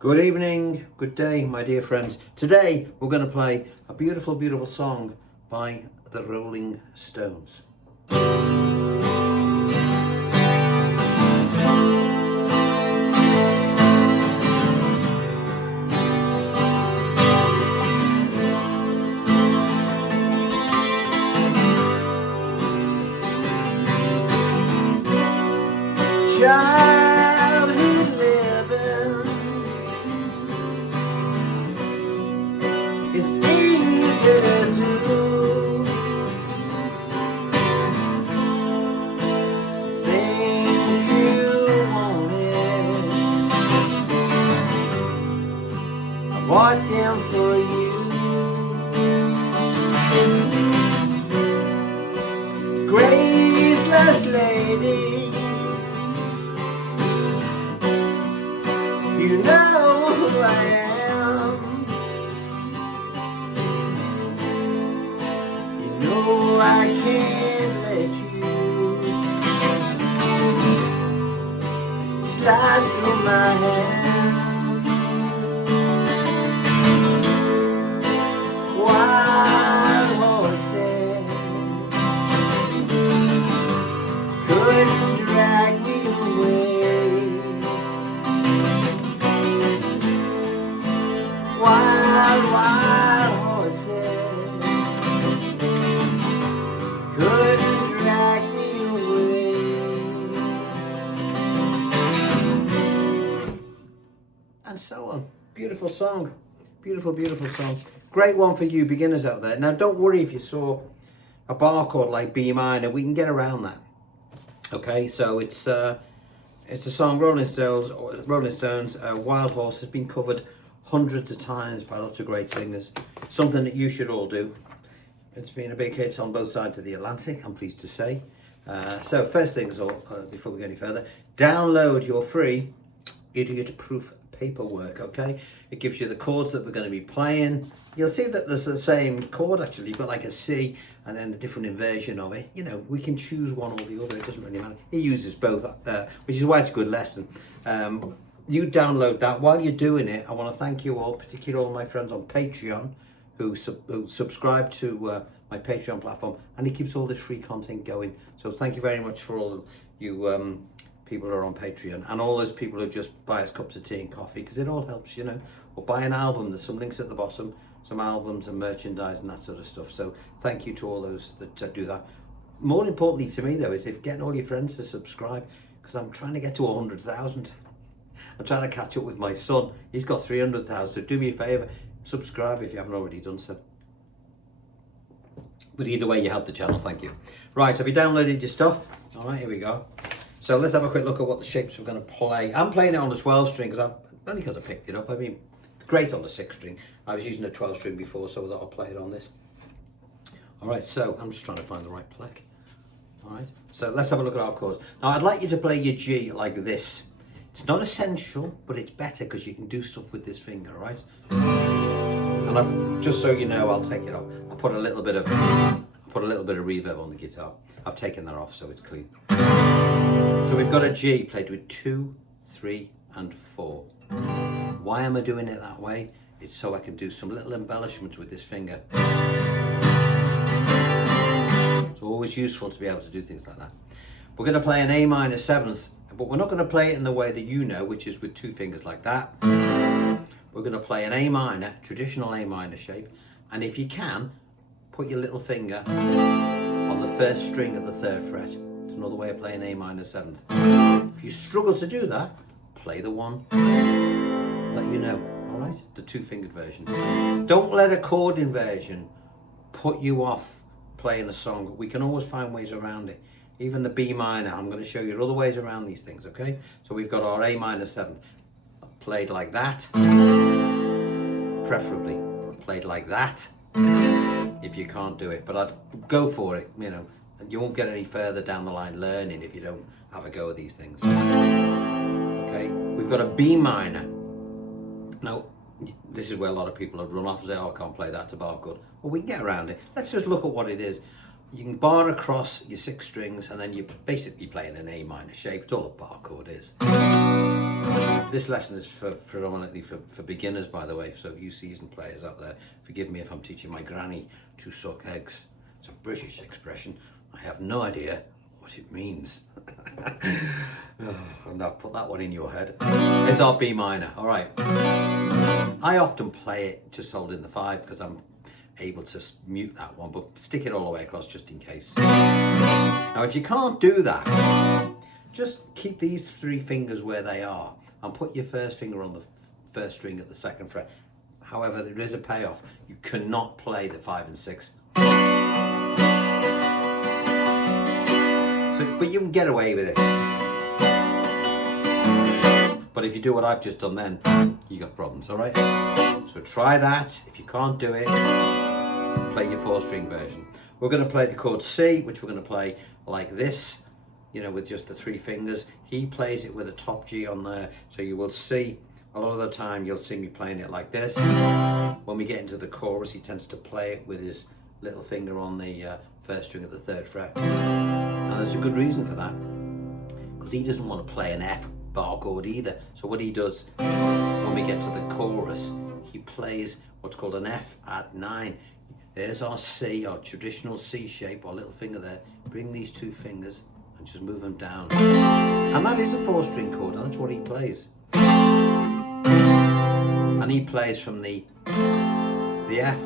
Good evening, good day, my dear friends. Today we're going to play a beautiful, beautiful song by the Rolling Stones. Childhood living is easy to do. Things you wanted, I bought them for you. Graceless lady, you know who I am. You know I can't let you slide through my hands. Wild horses couldn't drag me away. Wild horses couldn't drag me away. And so on. Beautiful song. Beautiful, beautiful song. Great one for you beginners out there. Now don't worry if you saw a bar chord like B minor, we can get around that. Okay, so it's a song Rolling Stones, Wild Horse, has been covered hundreds of times by lots of great singers. Something that you should all do. It's been a big hit on both sides of the Atlantic, I'm pleased to say. So first things all, before we go any further, download your free idiot-proof paperwork, okay? It gives you the chords that we're going to be playing. You'll see that there's the same chord actually. You've got like a C and then a different inversion of it. You know, we can choose one or the other, it doesn't really matter. It uses both, which is why it's a good lesson. You download that. While you're doing it, I want to thank you all, particularly all my friends on Patreon who subscribe to my Patreon platform, and it keeps all this free content going. So thank you very much for all you people who are on Patreon, and all those people who just buy us cups of tea and coffee, because it all helps, you know, or buy an album. There's some links at the bottom, some albums and merchandise and that sort of stuff. So thank you to all those that do that. More importantly to me though is if getting all your friends to subscribe, because I'm trying to get to 100,000. I'm trying to catch up with my son. He's got 300,000. So do me a favor, subscribe if you haven't already done so. But either way, you help the channel. Thank you. Right, have you downloaded your stuff? All right, here we go. So let's have a quick look at what the shapes we're going to play. I'm playing it on the 12 string only because I picked it up. I mean, it's great on the 6 string. I was using a 12 string before, so I thought I'll play it on this. All right, so I'm just trying to find the right pleck. All right, so let's have a look at our chords. Now, I'd like you to play your G like this. It's not essential, but it's better because you can do stuff with this finger, all right? And just so you know, I'll take it off. I put a little bit of reverb on the guitar. I've taken that off so it's clean. So we've got a G played with 2, 3, and 4. Why am I doing it that way? It's so I can do some little embellishments with this finger. It's always useful to be able to do things like that. We're going to play an A minor 7th, but we're not going to play it in the way that you know, which is with 2 fingers like that. We're going to play an A minor, traditional A minor shape, and if you can, put your little finger on the 1st string of the 3rd fret. It's another way of playing A minor 7th. If you struggle to do that, play the one that you know, all right? The 2-fingered version. Don't let a chord inversion put you off playing a song. We can always find ways around it. Even the B minor, I'm going to show you other ways around these things, okay? So we've got our A minor 7th. Played like that, preferably. Played like that, if you can't do it. But I'd go for it, you know. And you won't get any further down the line learning if you don't have a go at these things. Okay, we've got a B minor. Now, this is where a lot of people have run off and say, oh, I can't play that to bar chord. Well, we can get around it. Let's just look at what it is. you can bar across your 6 strings, and then you're basically playing an A minor shape. It's all a bar chord is. This lesson is predominantly for beginners, by the way, so you seasoned players out there, forgive me if I'm teaching my granny to suck eggs. It's a British expression. I have no idea what it means. I'll now put that one in your head. It's our B minor, all right. I often play it just holding the 5 because I'm able to mute that one, but stick it all the way across just in case. Now, if you can't do that, just keep these 3 fingers where they are and put your first finger on the first string at the 2nd fret. However, there is a payoff. You cannot play the 5 and 6. So, but you can get away with it. But if you do what I've just done then, you got problems, all right? So try that. If you can't do it, play your 4-string version. We're going to play the chord C, which we're going to play like this, you know, with just the 3 fingers. He plays it with a top G on there, so you will see a lot of the time you'll see me playing it like this. When we get into the chorus, he tends to play it with his little finger on the 1st string of the 3rd fret. And there's a good reason for that, because he doesn't want to play an F bar chord either. So what he does when we get to the chorus, he plays what's called an F add 9. There's our C, our traditional C shape, our little finger there. Bring these 2 fingers and just move them down. And that is a 4-string chord, and that's what he plays. And he plays from the F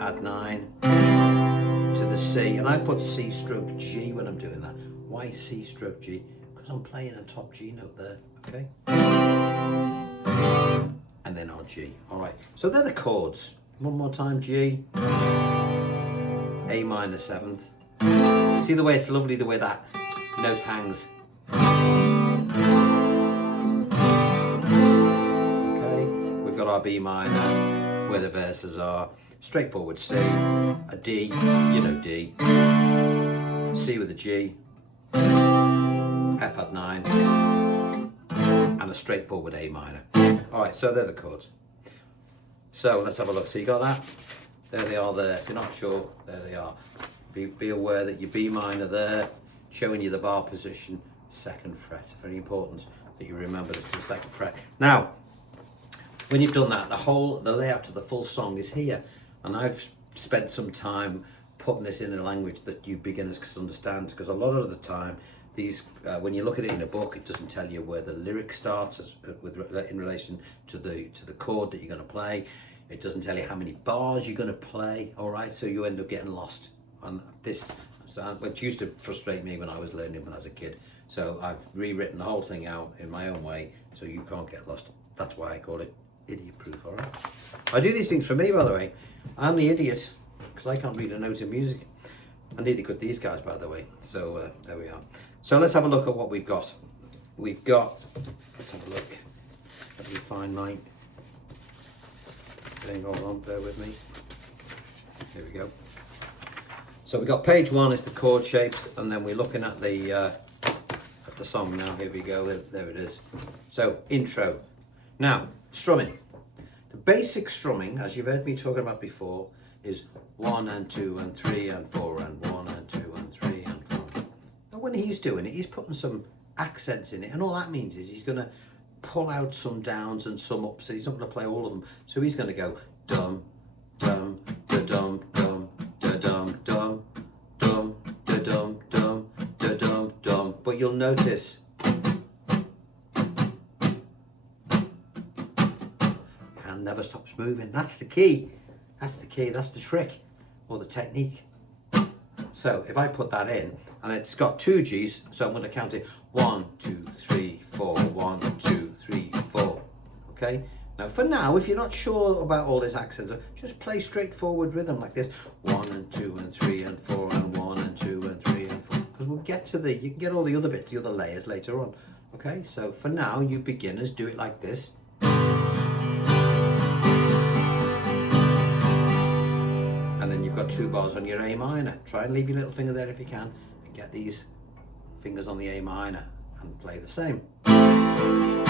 add 9 to the C, and I put C stroke G when I'm doing that. Why C stroke G? Because I'm playing a top G note there, okay? And then our G, all right. So they're the chords. One more time, G, A minor 7th. See the way it's lovely, the way that note hangs. Okay, we've got our B minor, where the verses are. Straightforward C, a D, you know D, C with a G, F add 9, and a straightforward A minor. All right, so they're the chords. So let's have a look. So you got that? There they are there. If you're not sure, there they are. Be aware that your B minor there, showing you the bar position, 2nd fret. Very important that you remember it's the 2nd fret. Now, when you've done that, the layout of the full song is here. And I've spent some time putting this in a language that you beginners can understand, because a lot of the time, these when you look at it in a book, it doesn't tell you where the lyric starts in relation to the chord that you're going to play. It doesn't tell you how many bars you're going to play. All right, so you end up getting lost. And this, which used to frustrate me when I was learning when I was a kid. So I've rewritten the whole thing out in my own way, so you can't get lost. That's why I call it idiot proof. All right. I do these things for me, by the way. I'm the idiot because I can't read a note in music, and neither could these guys, by the way. So there we are. So let's have a look at what we've got. Let's have a look. Let me find my thing. Hold on, bear with me. Here we go. So we've got page 1 is the chord shapes, and then we're looking at the song now. Here we go. There it is. So intro. Now strumming. The basic strumming, as you've heard me talking about before, is 1 and 2 and 3 and 4 and 1 and 2 and 3 and 4. Now when he's doing it, he's putting some accents in it, and all that means is he's going to pull out some downs and some ups, so he's not going to play all of them. So he's going to go dum, dum, da dum, dum, da dum, dum, dum, da dum, dum, da dum, dum. But you'll notice never stops moving. That's the key. That's the key. That's the trick, or the technique. So if I put that in, and it's got 2 G's, so I'm going to count it 1, 2, 3, 4, 1, 2, 3, 4. Okay. Now for now, if you're not sure about all this accent, just play straightforward rhythm like this: 1 and 2 and 3 and 4 and 1 and 2 and 3 and 4. Because we'll get to you can get all the other bits, the other layers later on. Okay. So for now, you beginners do it like this. And then you've got 2 bars on your A minor. Try and leave your little finger there if you can, and get these fingers on the A minor and play the same. And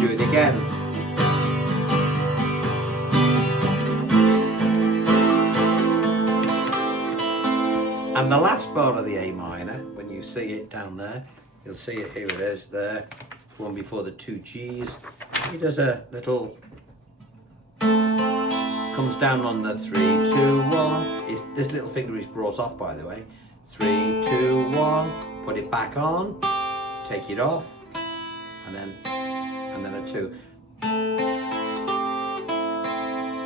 do it again. And the last bar of the A minor, when you see it down there, you'll see it, here it is there, one before the two G's. He does a little, comes down on the 3, 2, 1. This little finger is brought off, by the way. 3, 2, 1, put it back on, take it off, and then a 2.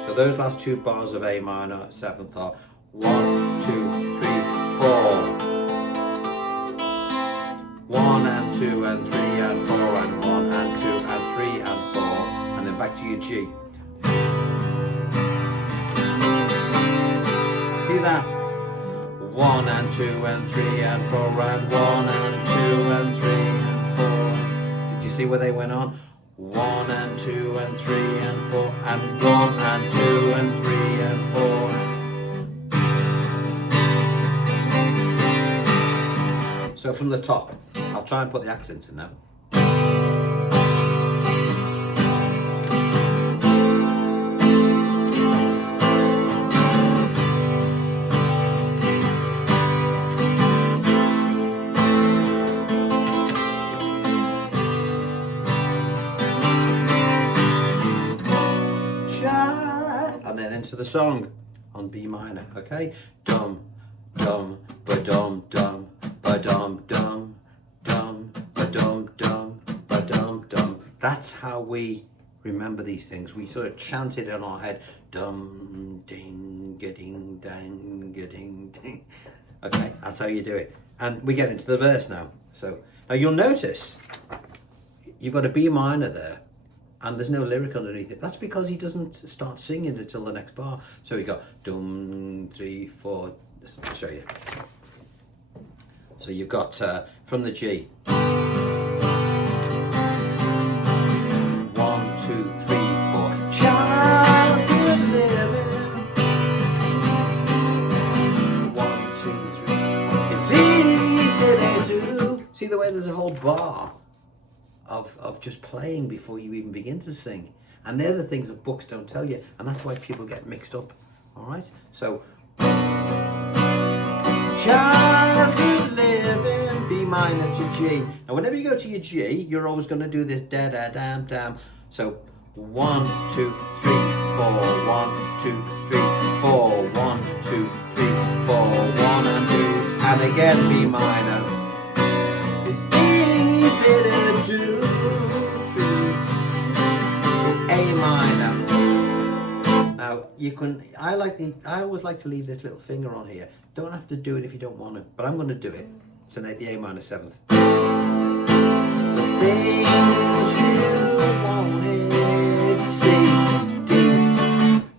So those last two bars of A minor 7th are 1, 2, 3, 4. 1 and 2 and 3 and 4 and 1 and 2 and 3 and 4, and then back to your G. See that? 1 and 2 and 3 and 4 and 1 and 2 and 3 and 4. Did you see where they went on? 1 and 2 and 3 and 4 and 1 and 2 and 3 and 4. So from the top, I'll try and put the accents in now. And then into the song on B minor, okay? Dum, dum, ba-dum, dum, ba-dum, dum, dum, ba-dum, dum, ba-dum, dum. That's how we remember these things. We sort of chant it in our head. Dum, ding, ga-ding, dang, ga-ding, ding. Okay, that's how you do it. And we get into the verse now. So now you'll notice you've got a B minor there, and there's no lyric underneath it. That's because he doesn't start singing until the next bar. So we got dum, 3, 4. I'll show you. So you've got from the G. 1, 2, 3, 4. Childhood living. 1, 2, 3, 4. It's easy to do. See the way there's a whole bar of just playing before you even begin to sing, and they're the things that books don't tell you, and that's why people get mixed up. All right, so childhood living, B minor to G. Now whenever you go to your G, you're always going to do this da da dam dam. So 1, 2, 3, 4, 1, 2, 3, 4, 1, 2, 3, 4, 1 and 2, and again B minor. It's easy to do. A minor. Now you can. I always like to leave this little finger on here. Don't have to do it if you don't want to, but I'm going to do it. It's the A minor 7th. The things you wanted, C, D.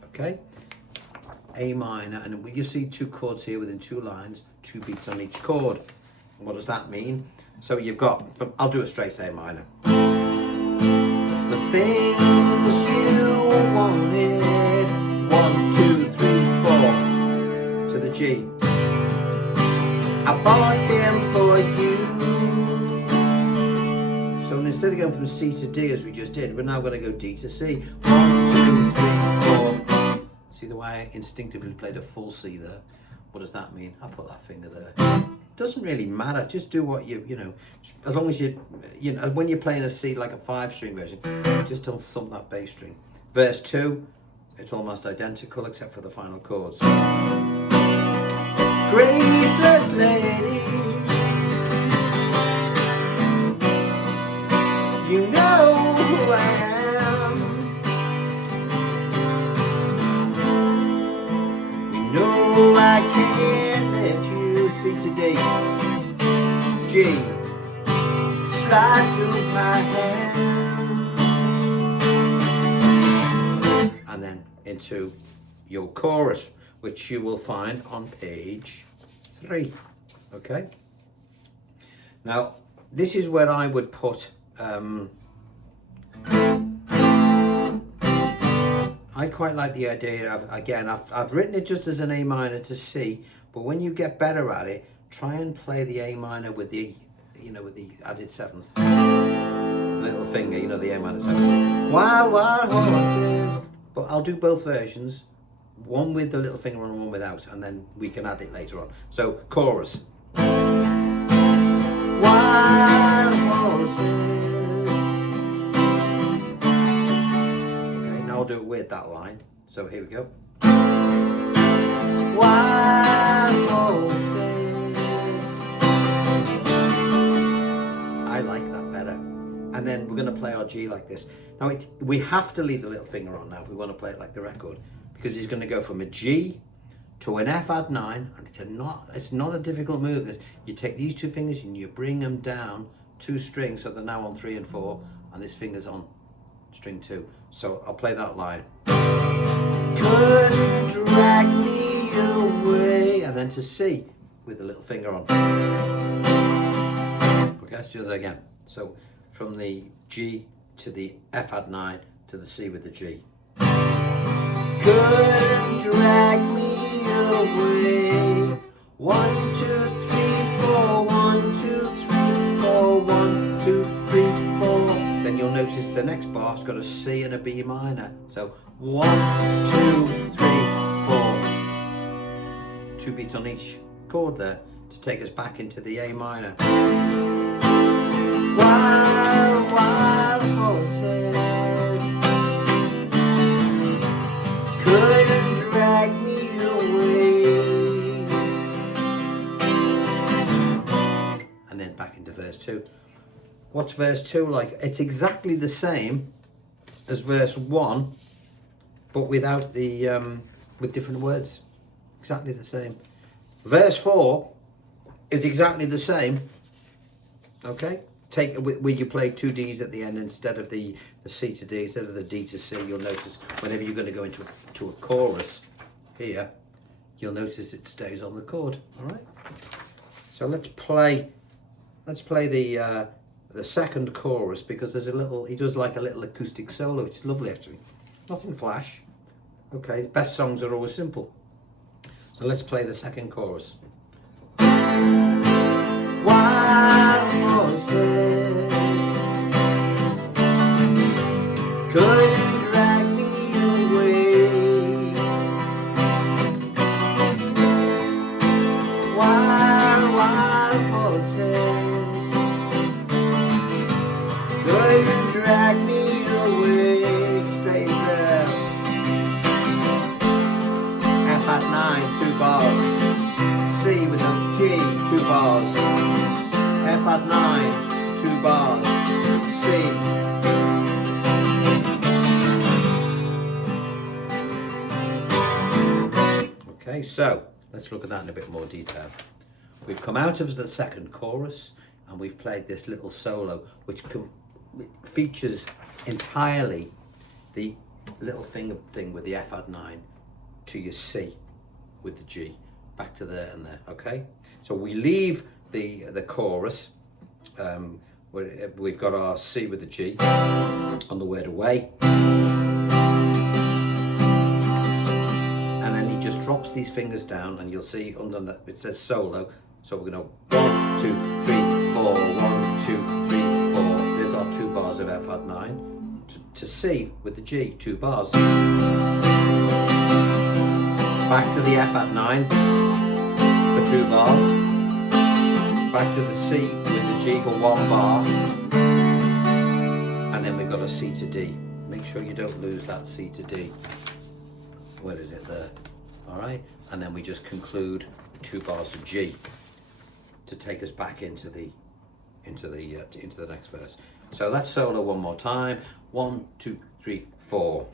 Okay. A minor, and you see two chords here within 2 lines, 2 beats on each chord. And what does that mean? So you've got. I'll do a straight A minor. The things you wanted, 1, 2, 3, 4, to the G. I bought them for you. So instead of going from C to D as we just did, we're now going to go D to C. 1, 2, 3, 4. See the way I instinctively played a full C there? What does that mean? I'll put that finger there. It doesn't really matter. Just do what you know, as long as you know, when you're playing a C like a 5-string version, just don't thump that bass string. Verse 2, it's almost identical except for the final chords. Graceless lady, you know who I am. You know I can't let you see today. G, slide through my hands, and then into your chorus, which you will find on page 3. Okay. Now, this is where I would put. I quite like the idea of, again, I've written it just as an A minor to C, but when you get better at it, try and play the A minor with the, with the added 7th. Little finger, the A minor 7th. Wild, wild horses. But I'll do both versions. one with the little finger on and one without, and then we can add it later on. So chorus. Wild horses. Okay, now I'll do it with that line. So here we go. Wild horses. I like that better. And then we're going to play our G like this. Now we have to leave the little finger on now if we want to play it like the record, because he's going to go from a G to an F add 9, and it's not a difficult move. You take these two fingers and you bring them down 2 strings, so they're now on 3 and 4, and this finger's on string 2. So I'll play that line. Couldn't drag me away, and then to C with the little finger on. Okay, let's do that again. So from the G to the F add 9 to the C with the G. Couldn't drag me away. 1, 2, 3, 4. 1, 2, 3, 4. 1, 2, 3, 4. Then you'll notice the next bar's got a C and a B minor. So 1, 2, 3, 4. 2 beats on each chord there to take us back into the A minor. Wild, wild horses couldn't drag me away. And then back into verse 2. What's verse 2 like? It's exactly the same as verse 1, but without the with different words. Exactly the same. Verse 4 is exactly the same. Okay? Take where you play 2 Ds at the end instead of the C to D, instead of the D to C. You'll notice whenever you're going to go into a chorus here, you'll notice it stays on the chord. All right. So let's play the second chorus, because there's he does like a little acoustic solo, which is lovely actually. Nothing flash. Okay. Best songs are always simple. So let's play the second chorus. Wild horses couldn't drag me away. Wild, wild horses couldn't drag me away. It stays there. F at 9, 2 bars. C with a G, 2 bars. F at 9, 2 bars. C. Okay, so let's look at that in a bit more detail. We've come out of the second chorus and we've played this little solo, which features entirely the little finger thing with the F add 9 to your C with the G. Back to there and there, okay? So we leave the chorus, where we've got our C with the G on the word away. And then he just drops these fingers down, and you'll see under that it says solo. So we're gonna 1, 2, 3, 4, 1, 2, 3, 4. There's our 2 bars of F add 9 to C with the G, 2 bars. Back to the F add 9 for 2 bars. Back to the C with the G for 1 bar. And then we've got a C to D. Make sure you don't lose that C to D. Where is it there? All right. And then we just conclude 2 bars of G to take us back into the next verse. So that's solo one more time. 1, 2, 3, 4.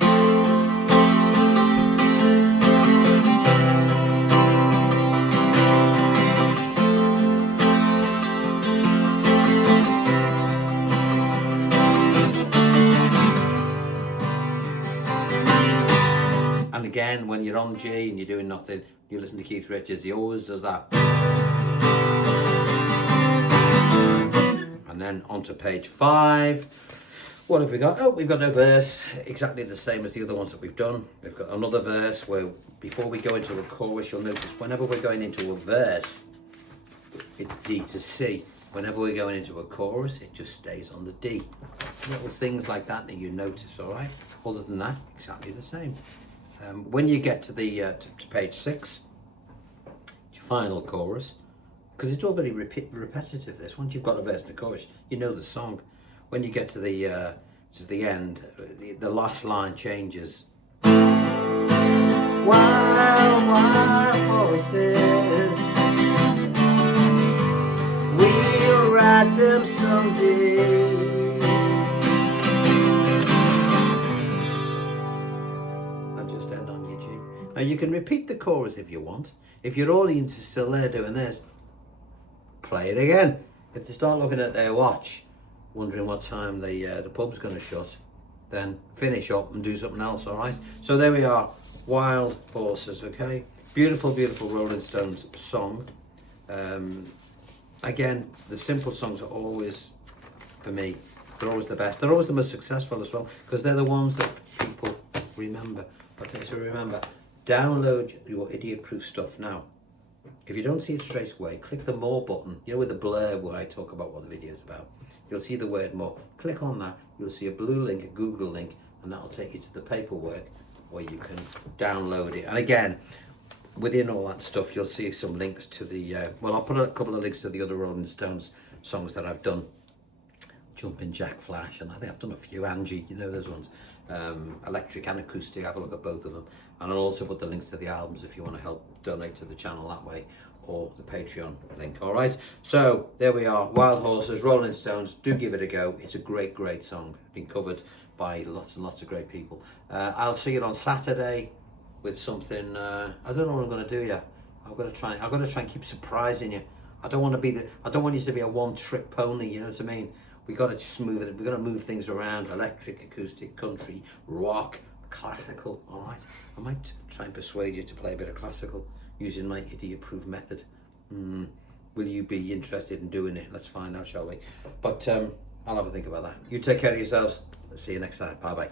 And again, when you're on G and you're doing nothing, you listen to Keith Richards, he always does that. And then onto page 5. What have we got? Oh, we've got no verse, exactly the same as the other ones that we've done. We've got another verse where before we go into a chorus, you'll notice whenever we're going into a verse, it's D to C. Whenever we're going into a chorus, it just stays on the D. Little things like that that you notice, all right? Other than that, exactly the same. When you get to the to page 6, your final chorus, because it's all very repetitive. This once you've got a verse and a chorus, you know the song. When you get to the end, the last line changes. Wild, wild horses, we'll ride them someday. I'll just end on you, G. Now you can repeat the chorus if you want. If your audience is still there doing this, play it again. If they start looking at their watch, wondering what time the pub's going to shut, then finish up and do something else. All right. So there we are. Wild Horses. Okay. Beautiful, beautiful Rolling Stones song. Again, the simple songs are always, for me, they're always the best. They're always the most successful as well, because they're the ones that people remember. Okay, so remember, download your idiot-proof stuff now. If you don't see it straight away, click the more button, you know, with the blur where I talk about what the video is about. You'll see the word more. Click on that, you'll see a blue link, a Google link, and that'll take you to the paperwork where you can download it. And again, within all that stuff, you'll see some links to the, well, I'll put a couple of links to the other Rolling Stones songs that I've done. Jumping Jack Flash, and I think I've done a few. Angie, you know those ones. Electric and acoustic, have a look at both of them. And I'll also put the links to the albums if you want to help donate to the channel that way, or the Patreon link. All right, so there we are. Wild Horses, Rolling Stones. Do give it a go. It's a great, great song. Been covered by lots and lots of great people. I'll see you on Saturday with something. I don't know what I'm going to do yet. I'm going to try and keep surprising you. I don't want you to be a one-trick pony. You know what I mean? We got to just move it. We got to move things around. Electric, acoustic, country, rock, classical. All right. I might try and persuade you to play a bit of classical using my idiot-proof method. Will you be interested in doing it? Let's find out, shall we? But I'll have a think about that. You take care of yourselves. See you next time. Bye bye.